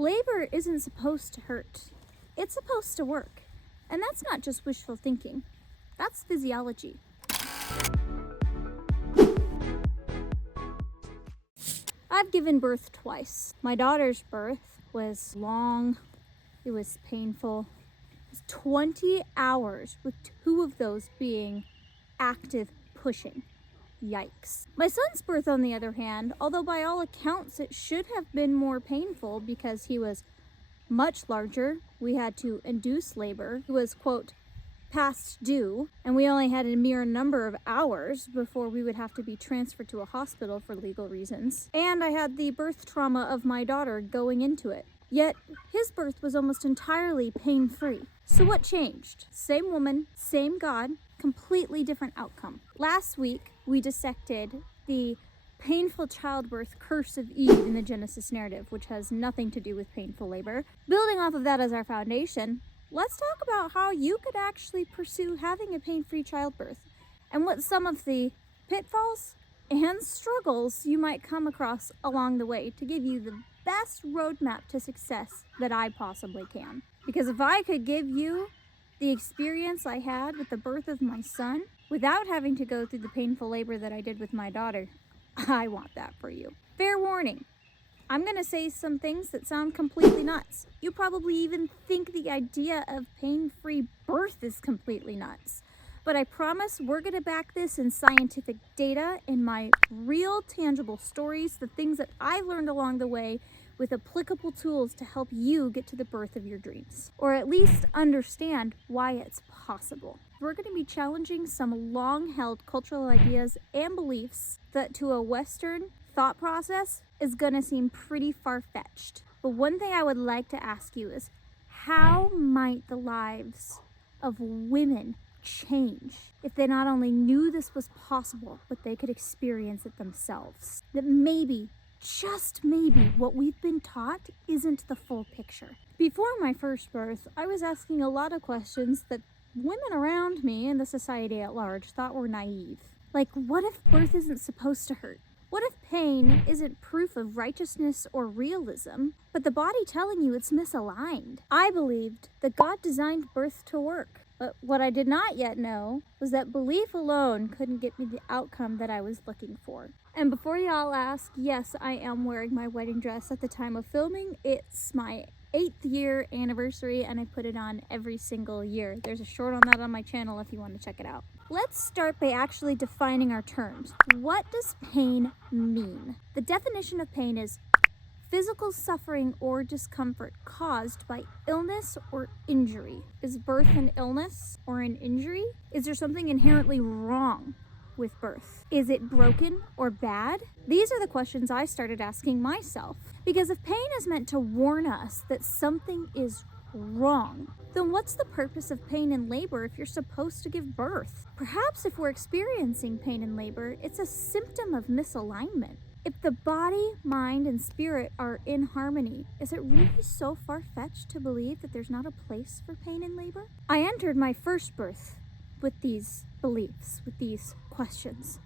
Labor isn't supposed to hurt. It's supposed to work. And that's not just wishful thinking. That's physiology. I've given birth twice. My daughter's birth was long. It was painful. It was 20 hours with 2 of those being active pushing. Yikes. My son's birth, on the other hand, although by all accounts it should have been more painful because he was much larger, we had to induce labor. He was, quote, past due, and we only had a mere number of hours before we would have to be transferred to a hospital for legal reasons. And I had the birth trauma of my daughter going into it. Yet, his birth was almost entirely pain-free. So what changed? Same woman, same God, completely different outcome. Last week, we dissected the painful childbirth curse of Eve in the Genesis narrative, which has nothing to do with painful labor. Building off of that as our foundation, let's talk about how you could actually pursue having a pain-free childbirth and what some of the pitfalls and struggles you might come across along the way to give you the best roadmap to success that I possibly can. Because if I could give you the experience I had with the birth of my son without having to go through the painful labor that I did with my daughter, I want that for you. Fair warning. I'm going to say some things that sound completely nuts. You probably even think the idea of pain-free birth is completely nuts. But I promise we're going to back this in scientific data, in my real tangible stories, the things that I learned along the way, with applicable tools to help you get to the birth of your dreams. Or at least understand why it's possible. We're going to be challenging some long-held cultural ideas and beliefs that to a Western thought process is going to seem pretty far-fetched. But one thing I would like to ask you is, how might the lives of women change if they not only knew this was possible, but they could experience it themselves? That maybe, just maybe, what we've been taught isn't the full picture. Before my first birth, I was asking a lot of questions that women around me and the society at large thought were naive. Like, what if birth isn't supposed to hurt? What if pain isn't proof of righteousness or realism, but the body telling you it's misaligned? I believed that God designed birth to work, but what I did not yet know was that belief alone couldn't get me the outcome that I was looking for. And before y'all ask, yes, I am wearing my wedding dress at the time of filming. It's my 8th year anniversary, and I put it on every single year. There's a short on that on my channel if you want to check it out. Let's start by actually defining our terms. What does pain mean? The definition of pain is physical suffering or discomfort caused by illness or injury. Is birth an illness or an injury? Is there something inherently wrong with birth? Is it broken or bad? These are the questions I started asking myself. Because if pain is meant to warn us that something is wrong, then what's the purpose of pain in labor if you're supposed to give birth? Perhaps if we're experiencing pain in labor, it's a symptom of misalignment. If the body, mind, and spirit are in harmony, is it really so far-fetched to believe that there's not a place for pain in labor? I entered my first birth with these beliefs, with these questions.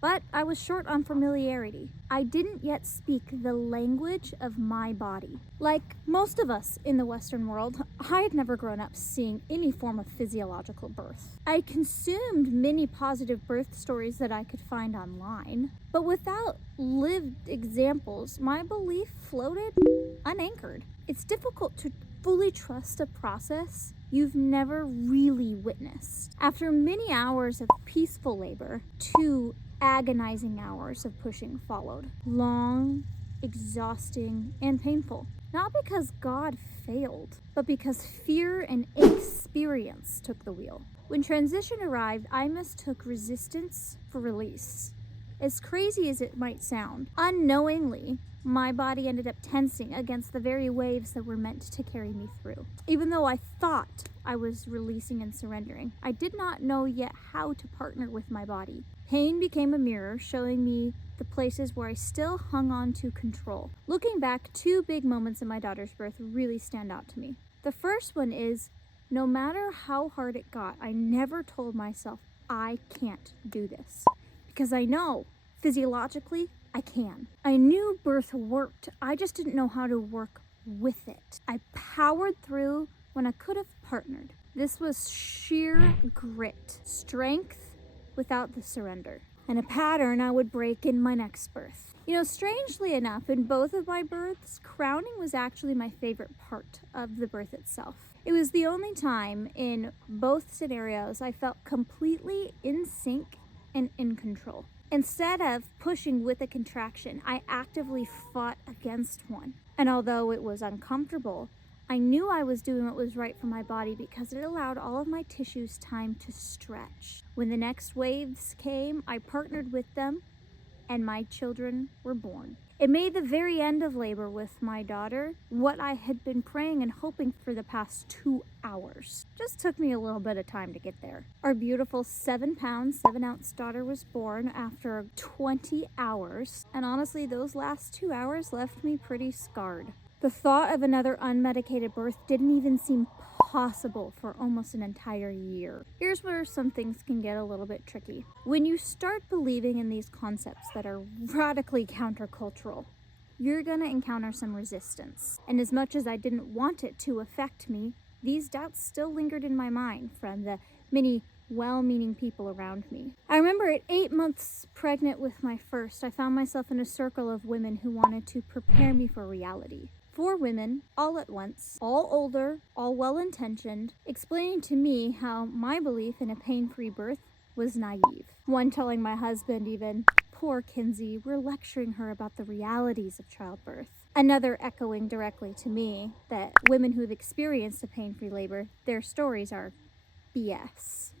But I was short on familiarity. I didn't yet speak the language of my body. Like most of us in the Western world, I had never grown up seeing any form of physiological birth. I consumed many positive birth stories that I could find online, but without lived examples, my belief floated unanchored. It's difficult to fully trust a process you've never really witnessed. After many hours of peaceful labor, 2 agonizing hours of pushing followed. Long, exhausting, and painful. Not because God failed, but because fear and inexperience took the wheel. When transition arrived, I mistook resistance for release. As crazy as it might sound, unknowingly, my body ended up tensing against the very waves that were meant to carry me through. Even though I thought I was releasing and surrendering, I did not know yet how to partner with my body. Pain became a mirror, showing me the places where I still hung on to control. Looking back, 2 big moments in my daughter's birth really stand out to me. The first one is, no matter how hard it got, I never told myself, I can't do this. Because I know, physiologically, I can. I knew birth worked. I just didn't know how to work with it. I powered through when I could have partnered. This was sheer grit, strength without the surrender, and a pattern I would break in my next birth. Strangely enough, in both of my births, crowning was actually my favorite part of the birth itself. It was the only time in both scenarios I felt completely in sync and in control. Instead of pushing with a contraction, I actively fought against one. And although it was uncomfortable, I knew I was doing what was right for my body because it allowed all of my tissues time to stretch. When the next waves came, I partnered with them, and my children were born. It made the very end of labor with my daughter what I had been praying and hoping for the past 2 hours. Just took me a little bit of time to get there. Our beautiful 7-pound, 7-ounce daughter was born after 20 hours, and honestly, those last 2 hours left me pretty scarred. The thought of another unmedicated birth didn't even seem possible for almost an entire year. Here's where some things can get a little bit tricky. When you start believing in these concepts that are radically countercultural, you're gonna encounter some resistance. And as much as I didn't want it to affect me, these doubts still lingered in my mind from the many well-meaning people around me. I remember at 8 months pregnant with my first, I found myself in a circle of women who wanted to prepare me for reality. 4 women, all at once, all older, all well-intentioned, explaining to me how my belief in a pain-free birth was naive. One telling my husband even, "Poor Kinsey, we're lecturing her about the realities of childbirth." Another echoing directly to me that women who've experienced a pain-free labor, their stories are BS.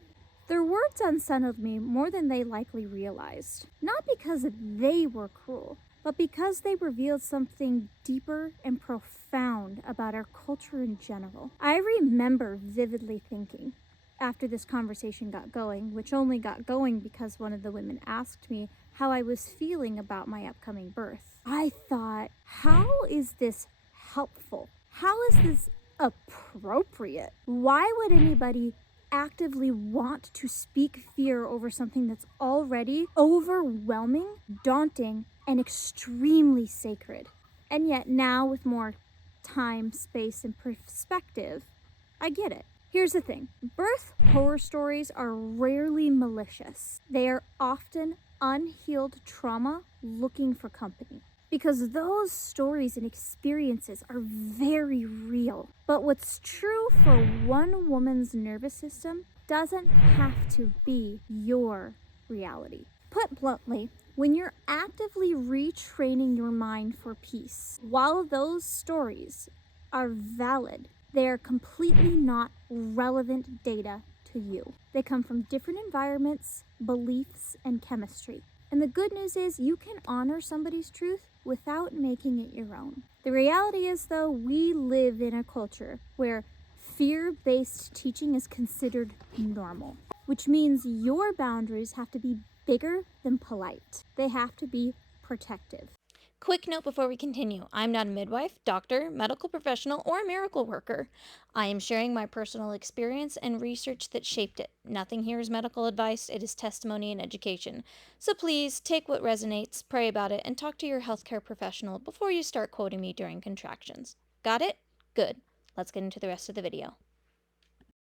Their words unsettled me more than they likely realized. Not because they were cruel, but because they revealed something deeper and profound about our culture in general. I remember vividly thinking, after this conversation got going, which only got going because one of the women asked me how I was feeling about my upcoming birth. I thought, how is this helpful? How is this appropriate? Why would anybody actively want to speak fear over something that's already overwhelming, daunting, and extremely sacred? And yet now, with more time, space, and perspective, I get it. Here's the thing. Birth horror stories are rarely malicious. They are often unhealed trauma looking for company. Because those stories and experiences are very real. But what's true for one woman's nervous system doesn't have to be your reality. Put bluntly, when you're actively retraining your mind for peace, while those stories are valid, they are completely not relevant data to you. They come from different environments, beliefs, and chemistry. And the good news is you can honor somebody's truth without making it your own. The reality is, though, we live in a culture where fear-based teaching is considered normal, which means your boundaries have to be bigger than polite. They have to be protective. Quick note before we continue. I'm not a midwife, doctor, medical professional, or miracle worker. I am sharing my personal experience and research that shaped it. Nothing here is medical advice, it is testimony and education. So please take what resonates, pray about it, and talk to your healthcare professional before you start quoting me during contractions. Got it? Good. Let's get into the rest of the video.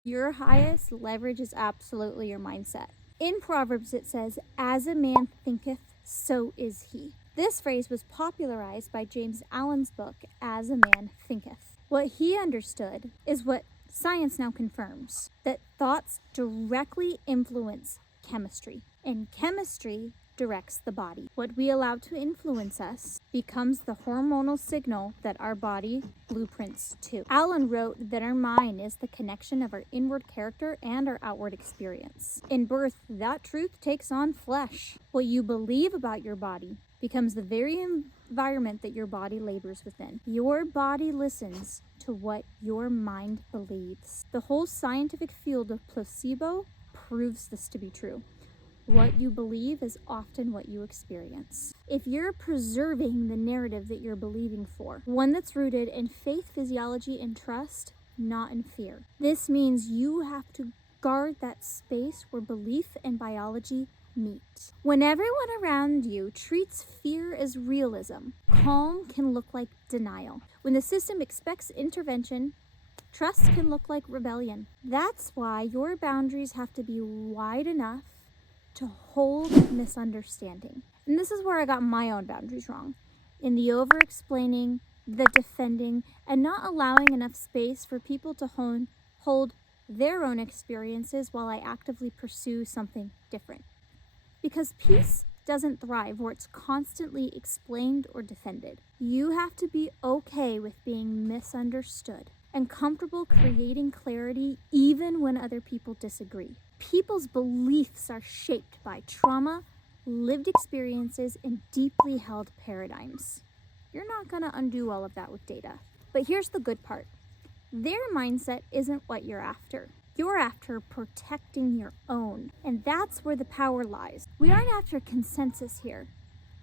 Your highest leverage is absolutely your mindset. In Proverbs it says, "As a man thinketh, so is he." This phrase was popularized by James Allen's book, As a Man Thinketh. What he understood is what science now confirms, that thoughts directly influence chemistry, and chemistry directs the body. What we allow to influence us becomes the hormonal signal that our body blueprints to. Allen wrote that our mind is the connection of our inward character and our outward experience. In birth, that truth takes on flesh. What you believe about your body becomes the very environment that your body labors within. Your body listens to what your mind believes. The whole scientific field of placebo proves this to be true. What you believe is often what you experience. If you're preserving the narrative that you're believing for, one that's rooted in faith, physiology, and trust, not in fear, this means you have to guard that space where belief and biology meet. When everyone around you treats fear as realism, calm can look like denial. When the system expects intervention, trust can look like rebellion. That's why your boundaries have to be wide enough to hold misunderstanding. And this is where I got my own boundaries wrong. In the over-explaining, the defending, and not allowing enough space for people to hold their own experiences while I actively pursue something different. Because peace doesn't thrive where it's constantly explained or defended. You have to be okay with being misunderstood and comfortable creating clarity even when other people disagree. People's beliefs are shaped by trauma, lived experiences, and deeply held paradigms. You're not going to undo all of that with data. But here's the good part. Their mindset isn't what you're after. You're after protecting your own. And that's where the power lies. We aren't after consensus here.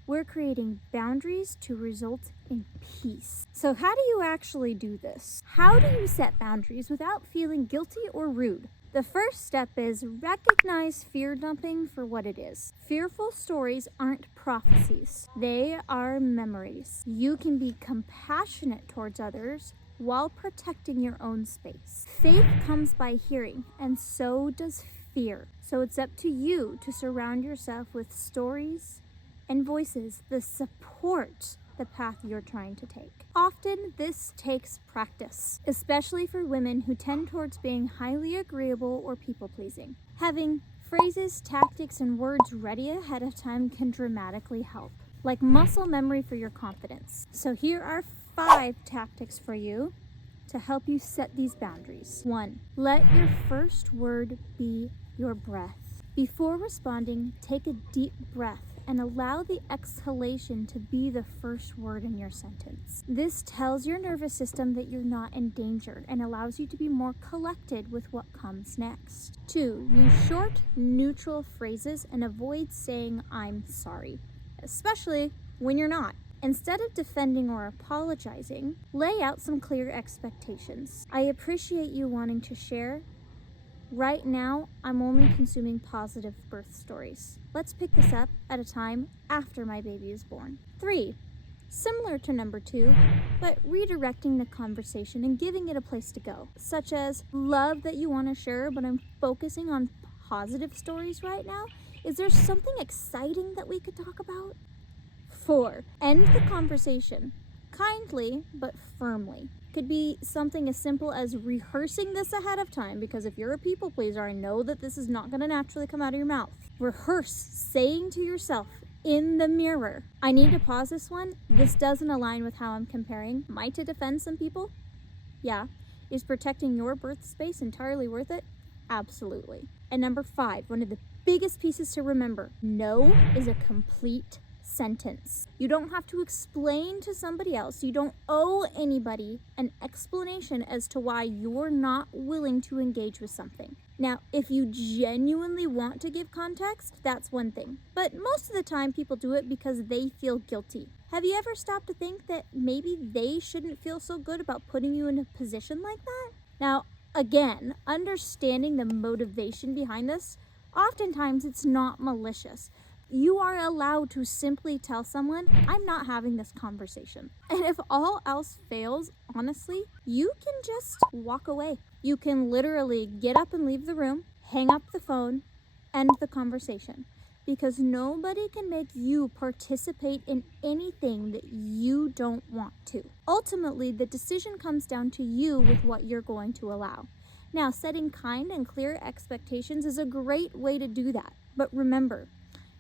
We're creating boundaries to result in peace. So how do you actually do this? How do you set boundaries without feeling guilty or rude? The first step is recognize fear dumping for what it is. Fearful stories aren't prophecies. They are memories. You can be compassionate towards others while protecting your own space. Faith comes by hearing, and so does fear. So it's up to you to surround yourself with stories and voices that support the path you're trying to take. Often this takes practice, especially for women who tend towards being highly agreeable or people-pleasing. Having phrases, tactics, and words ready ahead of time can dramatically help, like muscle memory for your confidence. So here are 5 tactics for you to help you set these boundaries. 1. Let your first word be your breath. Before responding, take a deep breath and allow the exhalation to be the first word in your sentence. This tells your nervous system that you're not in danger and allows you to be more collected with what comes next. 2. Use short, neutral phrases and avoid saying "I'm sorry," especially when you're not. Instead of defending or apologizing, lay out some clear expectations. I appreciate you wanting to share. Right now, I'm only consuming positive birth stories. Let's pick this up at a time after my baby is born. 3. Similar to number 2, but redirecting the conversation and giving it a place to go, such as, love that you want to share, but I'm focusing on positive stories right now. Is there something exciting that we could talk about? 4. End the conversation, kindly but firmly. Could be something as simple as rehearsing this ahead of time, because if you're a people pleaser, I know that this is not going to naturally come out of your mouth. Rehearse saying to yourself in the mirror, I need to pause this one. This doesn't align with how I'm comparing. Am I to defend some people? Yeah. Is protecting your birth space entirely worth it? Absolutely. And number 5, one of the biggest pieces to remember, no is a complete sentence. You don't have to explain to somebody else. You don't owe anybody an explanation as to why you're not willing to engage with something. Now, if you genuinely want to give context, that's one thing. But most of the time, people do it because they feel guilty. Have you ever stopped to think that maybe they shouldn't feel so good about putting you in a position like that? Now, again, understanding the motivation behind this, oftentimes it's not malicious. You are allowed to simply tell someone, I'm not having this conversation. And if all else fails, honestly, you can just walk away. You can literally get up and leave the room, hang up the phone, end the conversation. Because nobody can make you participate in anything that you don't want to. Ultimately, the decision comes down to you with what you're going to allow. Now, setting kind and clear expectations is a great way to do that. But remember,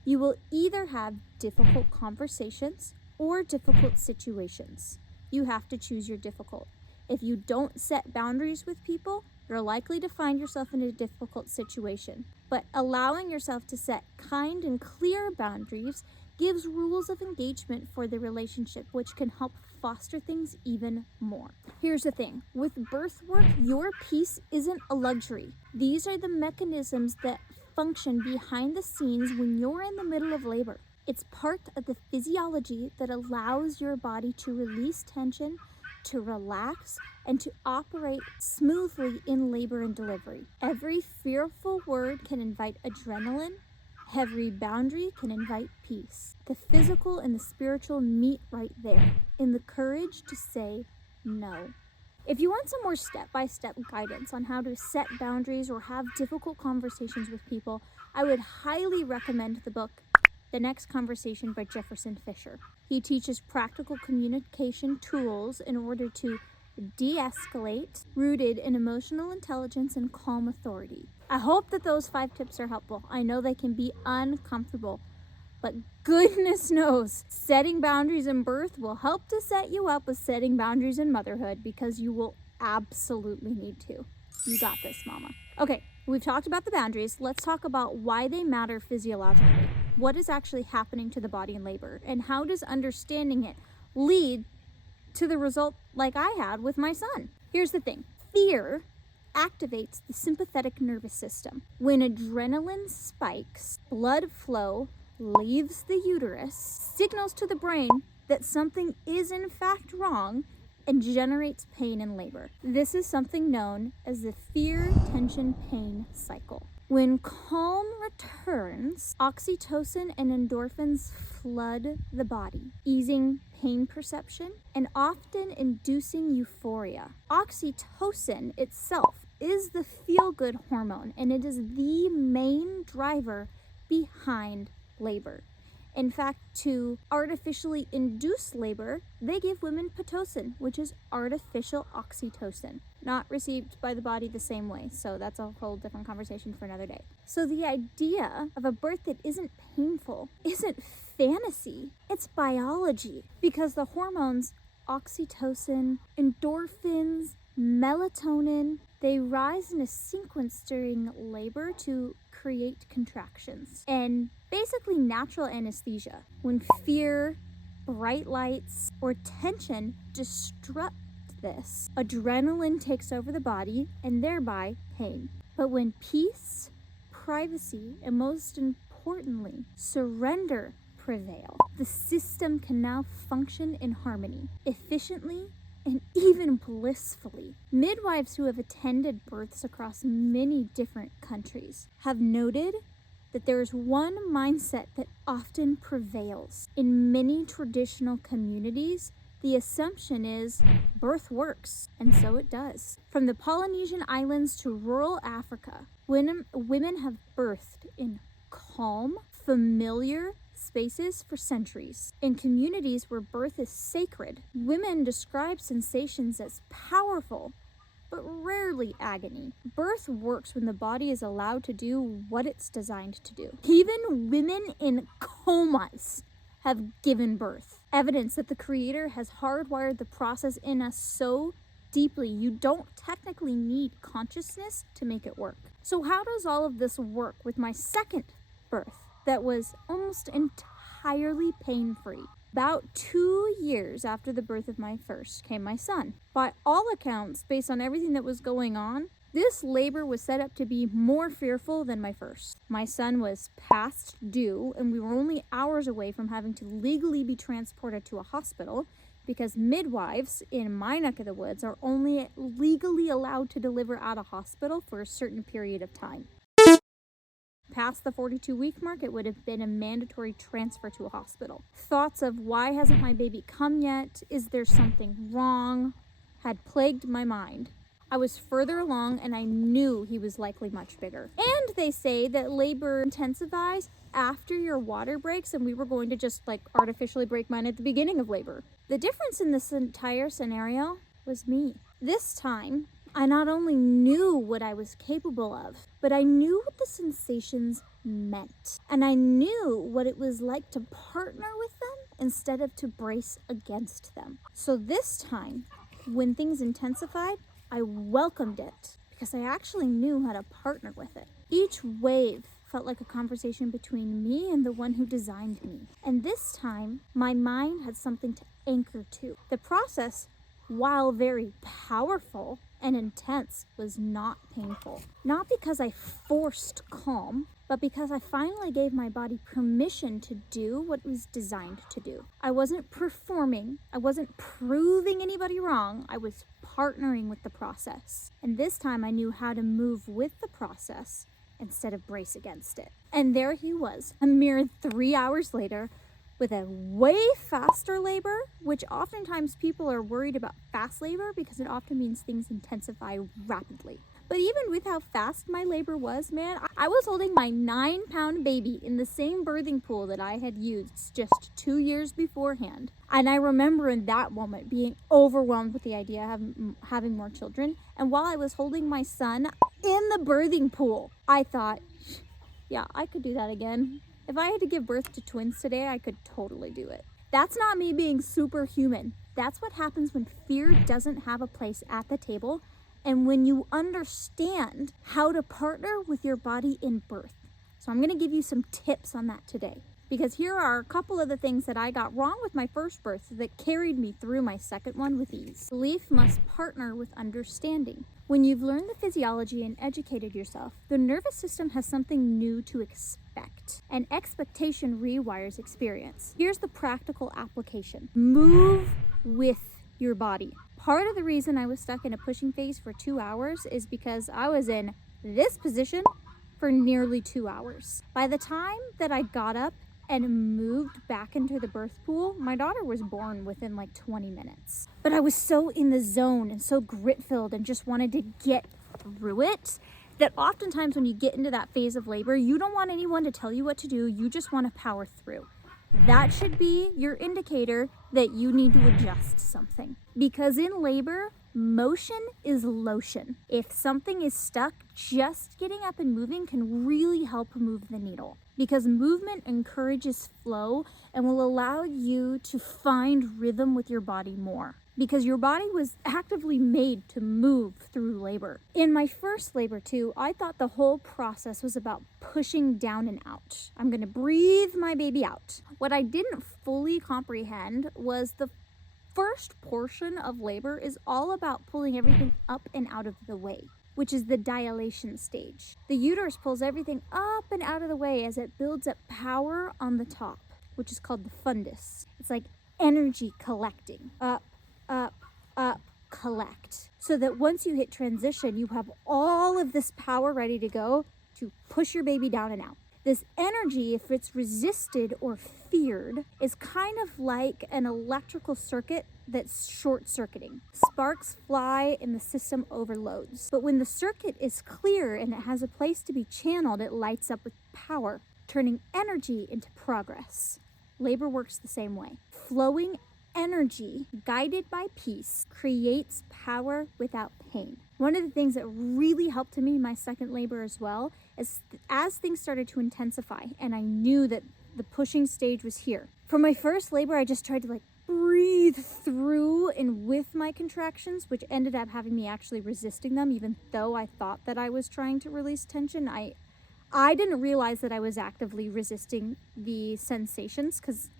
you will either have difficult conversations or difficult situations. You have to choose your difficult. If you don't set boundaries with people, you're likely to find yourself in a difficult situation. But allowing yourself to set kind and clear boundaries gives rules of engagement for the relationship, which can help foster things even more. Here's the thing. With birth work, your peace isn't a luxury. These are the mechanisms that function behind the scenes when you're in the middle of labor. It's part of the physiology that allows your body to release tension, to relax, and to operate smoothly in labor and delivery. Every fearful word can invite adrenaline, Every boundary can invite peace. The physical and the spiritual meet right there in the courage to say no. If you want some more step-by-step guidance on how to set boundaries or have difficult conversations with people, I would highly recommend the book The Next Conversation by Jefferson Fisher. He teaches practical communication tools in order to de-escalate, rooted in emotional intelligence and calm authority. I hope that those 5 tips are helpful. I know they can be uncomfortable, but goodness knows, setting boundaries in birth will help to set you up with setting boundaries in motherhood, because you will absolutely need to. You got this, mama. Okay, we've talked about the boundaries. Let's talk about why they matter physiologically. What is actually happening to the body in labor, and how does understanding it lead to the result like I had with my son? Here's the thing. Fear activates the sympathetic nervous system. When adrenaline spikes, blood flow leaves the uterus, signals to the brain that something is in fact wrong, and generates pain in labor. This is something known as the fear, tension, pain cycle. When calm returns, oxytocin and endorphins flood the body, easing pain perception and often inducing euphoria. Oxytocin itself is the feel-good hormone, and it is the main driver behind labor. In fact, to artificially induce labor, they give women Pitocin, which is artificial oxytocin, not received by the body the same way. So that's a whole different conversation for another day. So the idea of a birth that isn't painful isn't fantasy, it's biology, because the hormones oxytocin, endorphins, melatonin, they rise in a sequence during labor to create contractions and basically natural anesthesia. When fear, bright lights, or tension disrupt this, adrenaline takes over the body and thereby pain. But when peace, privacy, and most importantly, surrender prevail, the system can now function in harmony, efficiently, and even blissfully. Midwives who have attended births across many different countries have noted that there is one mindset that often prevails. In many traditional communities, the assumption is birth works, and so it does. From the Polynesian islands to rural Africa, women have birthed in calm, familiar spaces for centuries. In communities where birth is sacred, women describe sensations as powerful, but rarely agony. Birth works when the body is allowed to do what it's designed to do. Even women in comas have given birth. Evidence that the Creator has hardwired the process in us so deeply, you don't technically need consciousness to make it work. So how does all of this work with my second birth that was almost entirely pain-free? About 2 years after the birth of my first came my son. By all accounts, based on everything that was going on, this labor was set up to be more fearful than my first. My son was past due, and we were only hours away from having to legally be transported to a hospital, because midwives in my neck of the woods are only legally allowed to deliver at a hospital for a certain period of time. Past the 42-week mark, it would have been a mandatory transfer to a hospital. Thoughts of why hasn't my baby come yet? Is there something wrong? Had plagued my mind. I was further along and I knew he was likely much bigger. And they say that labor intensifies after your water breaks, and we were going to just artificially break mine at the beginning of labor. The difference in this entire scenario was me. This time, I not only knew what I was capable of, but I knew what the sensations meant. And I knew what it was like to partner with them instead of to brace against them. So this time, when things intensified, I welcomed it because I actually knew how to partner with it. Each wave felt like a conversation between me and the one who designed me. And this time, my mind had something to anchor to. The process, while very powerful and intense, was not painful. Not because I forced calm, but because I finally gave my body permission to do what it was designed to do. I wasn't performing, I wasn't proving anybody wrong, I was partnering with the process. And this time I knew how to move with the process instead of brace against it. And there he was, a mere 3 hours later, with a way faster labor, which oftentimes people are worried about fast labor because it often means things intensify rapidly. But even with how fast my labor was, man, I was holding my 9-pound baby in the same birthing pool that I had used just 2 years beforehand. And I remember in that moment being overwhelmed with the idea of having more children. And while I was holding my son in the birthing pool, I thought, yeah, I could do that again. If I had to give birth to twins today, I could totally do it. That's not me being superhuman. That's what happens when fear doesn't have a place at the table and when you understand how to partner with your body in birth. So I'm going to give you some tips on that today, because here are a couple of the things that I got wrong with my first birth that carried me through my second one with ease. Belief must partner with understanding. When you've learned the physiology and educated yourself, the nervous system has something new to expect, and expectation rewires experience. Here's the practical application. Move with your body. Part of the reason I was stuck in a pushing phase for 2 hours is because I was in this position for nearly 2 hours. By the time that I got up and moved back into the birth pool, my daughter was born within like 20 minutes. But I was so in the zone and so grit-filled and just wanted to get through it that oftentimes when you get into that phase of labor, you don't want anyone to tell you what to do. You just want to power through. That should be your indicator that you need to adjust something. Because in labor, motion is lotion. If something is stuck, just getting up and moving can really help move the needle. Because movement encourages flow and will allow you to find rhythm with your body more. Because your body was actively made to move through labor. In my first labor too, I thought the whole process was about pushing down and out. I'm gonna breathe my baby out. What I didn't fully comprehend was the first portion of labor is all about pulling everything up and out of the way, which is the dilation stage. The uterus pulls everything up and out of the way as it builds up power on the top, which is called the fundus. It's like energy collecting, up, collect. So that once you hit transition, you have all of this power ready to go to push your baby down and out. This energy, if it's resisted or feared, is kind of like an electrical circuit that's short-circuiting. Sparks fly and the system overloads. But when the circuit is clear and it has a place to be channeled, it lights up with power, turning energy into progress. Labor works the same way. Flowing energy, guided by peace, creates power without pain. One of the things that really helped me in my second labor as well is as things started to intensify and I knew that the pushing stage was here. For my first labor, I just tried to breathe through and with my contractions, which ended up having me actually resisting them, even though I thought that I was trying to release tension. I didn't realize that I was actively resisting the sensations because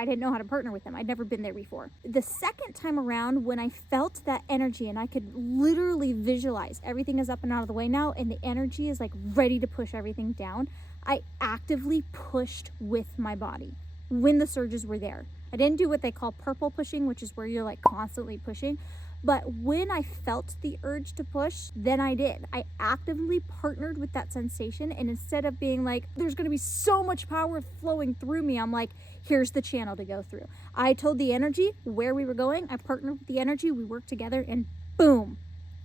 I didn't know how to partner with them. I'd never been there before. The second time around, when I felt that energy and I could literally visualize everything is up and out of the way now and the energy is ready to push everything down, I actively pushed with my body when the surges were there. I didn't do what they call purple pushing, which is where you're constantly pushing. But when I felt the urge to push, then I did. I actively partnered with that sensation. And instead of being there's going to be so much power flowing through me, I'm here's the channel to go through. I told the energy where we were going. I partnered with the energy. We worked together and boom,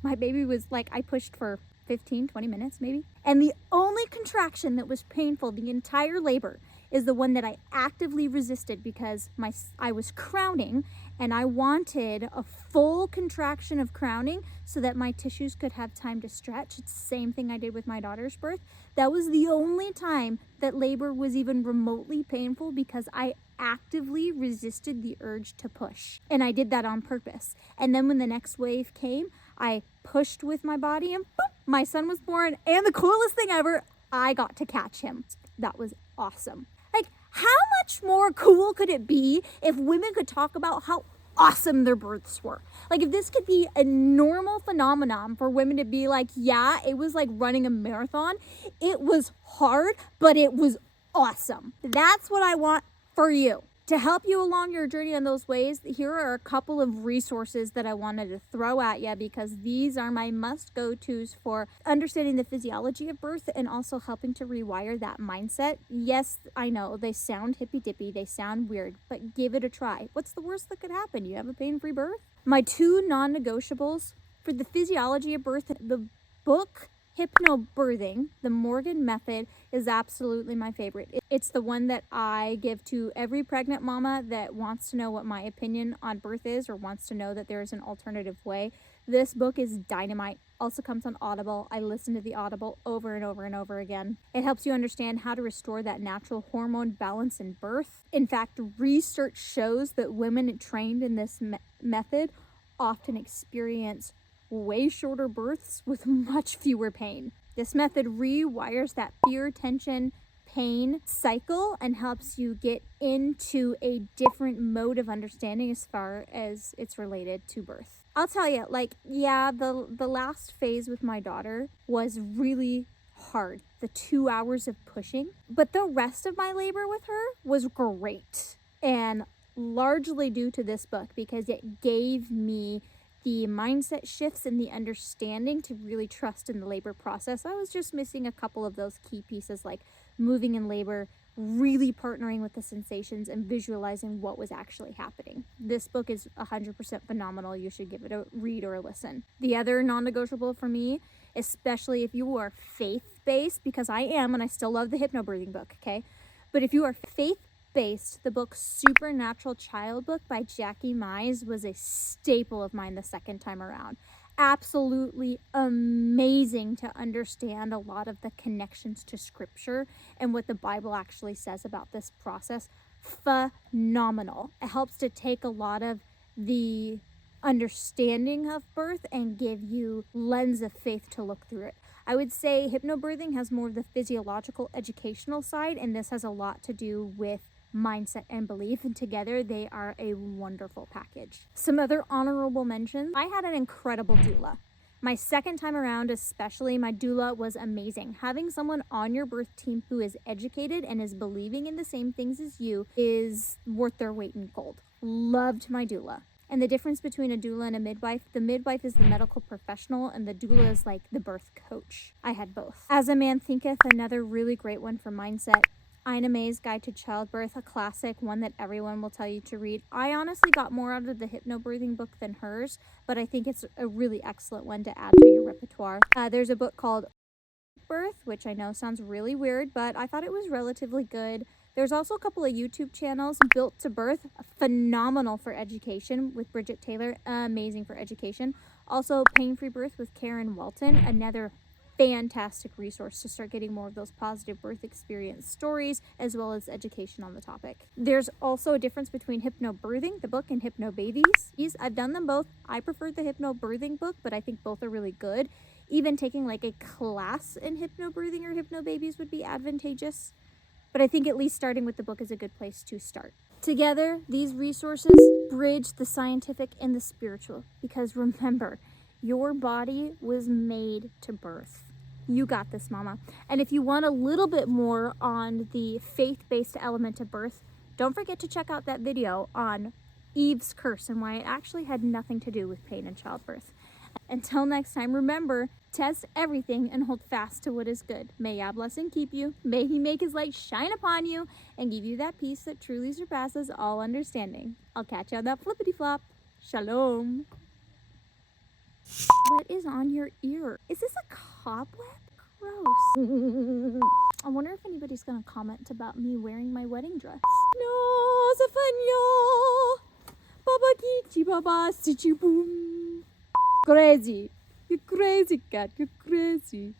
my baby was I pushed for 15, 20 minutes maybe. And the only contraction that was painful the entire labor is the one that I actively resisted because I was crowning and I wanted a full contraction of crowning so that my tissues could have time to stretch. It's the same thing I did with my daughter's birth. That was the only time that labor was even remotely painful because I actively resisted the urge to push. And I did that on purpose. And then when the next wave came, I pushed with my body and boop, my son was born. And the coolest thing ever, I got to catch him. That was awesome. How much more cool could it be if women could talk about how awesome their births were? If this could be a normal phenomenon for women to be yeah, it was like running a marathon. It was hard, but it was awesome. That's what I want for you. To help you along your journey in those ways, here are a couple of resources that I wanted to throw at you because these are my must-go-tos for understanding the physiology of birth and also helping to rewire that mindset. Yes, I know they sound hippy-dippy, they sound weird, but give it a try. What's the worst that could happen? You have a pain-free birth? My two non-negotiables for the physiology of birth, the book Hypnobirthing, the Morgan Method, is absolutely my favorite. It's the one that I give to every pregnant mama that wants to know what my opinion on birth is or wants to know that there is an alternative way. This book is dynamite. Also comes on Audible. I listen to the Audible over and over and over again. It helps you understand how to restore that natural hormone balance in birth. In fact, research shows that women trained in this method often experience way shorter births with much fewer pain. This method rewires that fear, tension, pain cycle and helps you get into a different mode of understanding as far as it's related to birth. I'll tell you, the last phase with my daughter was really hard, the 2 hours of pushing, but the rest of my labor with her was great, and largely due to this book because it gave me the mindset shifts and the understanding to really trust in the labor process. I was just missing a couple of those key pieces like moving in labor, really partnering with the sensations and visualizing what was actually happening. This book is 100% phenomenal. You should give it a read or a listen. The other non-negotiable for me, especially if you are faith-based, because I am, and I still love the hypnobirthing book, okay? But if you are faith-based, the book Supernatural Child Book by Jackie Mize was a staple of mine the second time around. Absolutely amazing to understand a lot of the connections to scripture and what the Bible actually says about this process. Phenomenal. It helps to take a lot of the understanding of birth and give you lens of faith to look through it. I would say hypnobirthing has more of the physiological educational side, and this has a lot to do with mindset and belief, and together they are a wonderful package. Some other honorable mentions. I had an incredible doula. My second time around, especially, my doula was amazing. Having someone on your birth team who is educated and is believing in the same things as you is worth their weight in gold. Loved my doula. And the difference between a doula and a midwife, the midwife is the medical professional and the doula is like the birth coach. I had both. As a Man Thinketh, another really great one for mindset. Ina May's Guide to Childbirth, a classic, one that everyone will tell you to read. I honestly got more out of the hypnobirthing book than hers, but I think it's a really excellent one to add to your repertoire. There's a book called Birth, which I know sounds really weird, but I thought it was relatively good. There's also a couple of YouTube channels, Built to Birth, phenomenal for education with Bridget Taylor, amazing for education. Also, Pain-Free Birth with Karen Walton, another fantastic resource to start getting more of those positive birth experience stories as well as education on the topic. There's also a difference between hypnobirthing, the book, and hypnobabies. I've done them both. I preferred the hypnobirthing book, but I think both are really good. Even taking like a class in hypnobirthing or hypnobabies would be advantageous, but I think at least starting with the book is a good place to start. Together, these resources bridge the scientific and the spiritual, because remember, your body was made to birth. You got this, mama. And if you want a little bit more on the faith-based element of birth, don't forget to check out that video on Eve's curse and why it actually had nothing to do with pain and childbirth. Until next time, remember, test everything and hold fast to what is good. May Yah bless and keep you. May He make His light shine upon you and give you that peace that truly surpasses all understanding. I'll catch you on that flippity flop. Shalom. What is on your ear? Is this a cobweb? Gross. I wonder if anybody's gonna comment about me wearing my wedding dress. No, Safanya. Baba Kichi Baba Sichi Boom. Crazy. You're crazy, cat. You're crazy.